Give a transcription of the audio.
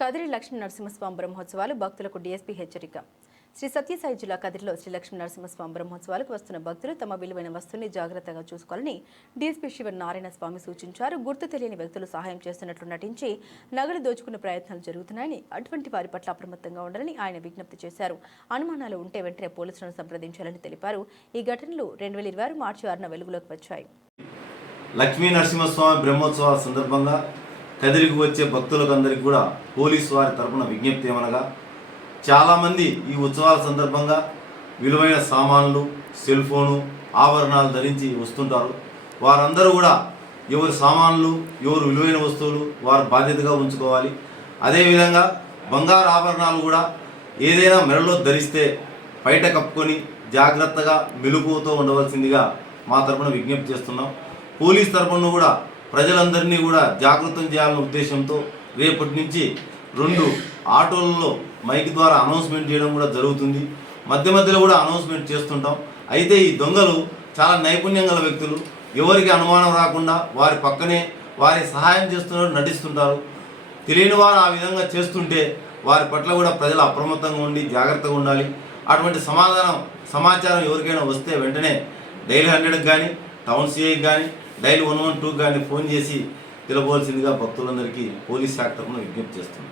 కదిరి లక్ష్మీ నరసింహస్వామి బ్రహ్మోత్సవాలు భక్తులకు డీఎస్పీ హెచ్చరిక. శ్రీ సత్యసాయి జిల్లా కదిరిలో శ్రీ లక్ష్మీ నరసింహస్వామి బ్రహ్మోత్సవాలకు వస్తున్న భక్తులు తమ విలువైన వస్తువుని జాగ్రత్తగా చూసుకోవాలని డీఎస్పీ శివనారాయణ స్వామి సూచించారు. గుర్తు తెలియని వ్యక్తులు సహాయం చేస్తున్నట్లు నటించి నగలు దోచుకునే ప్రయత్నాలు జరుగుతున్నాయని, అటువంటి వారి పట్ల అప్రమత్తంగా ఉండాలని ఆయన విజ్ఞప్తి చేశారు. అనుమానాలు ఉంటే వెంటనే పోలీసులను సంప్రదించాలని తెలిపారు. ఈ ఘటనలు 2026 మార్చి 6న వెలుగులోకి వచ్చాయి. లక్ష్మీ నరసింహస్వామి బ్రహ్మోత్సవాల సందర్భంగా కదిరికి వచ్చే భక్తులకందరికీ కూడా పోలీసు వారి తరపున విజ్ఞప్తి ఏమనగా, చాలామంది ఈ ఉత్సవాల సందర్భంగా విలువైన సామాన్లు, సెల్ ఫోను, ఆభరణాలు ధరించి వస్తుంటారు. వారందరూ కూడా ఎవరి సామాన్లు, ఎవరు విలువైన వస్తువులు వారు బాధ్యతగా ఉంచుకోవాలి. అదేవిధంగా బంగారు ఆభరణాలు కూడా ఏదైనా మెడలో ధరిస్తే బయట కప్పుకొని జాగ్రత్తగా మెలకువతో ఉండవలసిందిగా మా తరపున విజ్ఞప్తి చేస్తున్నాం. పోలీస్ తరపున కూడా ప్రజలందరినీ కూడా జాగృతం చేయాలనే ఉద్దేశంతో రేపటి నుంచి 2 ఆటోలలో మైక్ ద్వారా అనౌన్స్మెంట్ చేయడం కూడా జరుగుతుంది. మధ్యలో కూడా అనౌన్స్మెంట్ చేస్తుంటాం. అయితే ఈ దొంగలు చాలా నైపుణ్యం గల వ్యక్తులు. ఎవరికి అనుమానం రాకుండా వారి పక్కనే వారి సహాయం చేస్తున్నట్టు నటిస్తుంటారు. తెలియని వారు ఆ విధంగా చేస్తుంటే వారి పట్ల కూడా ప్రజలు అప్రమత్తంగా ఉండి జాగ్రత్తగా ఉండాలి. అటువంటి సమాచారం ఎవరికైనా వస్తే వెంటనే డైల్ 100కి కానీ, టౌన్ సిఐకి కానీ, డైల్ 112కి కానీ ఫోన్ చేసి తెలపవలసిందిగా భక్తులందరికీ పోలీస్ శాఖ తరఫున విజ్ఞప్తి చేస్తున్నాం.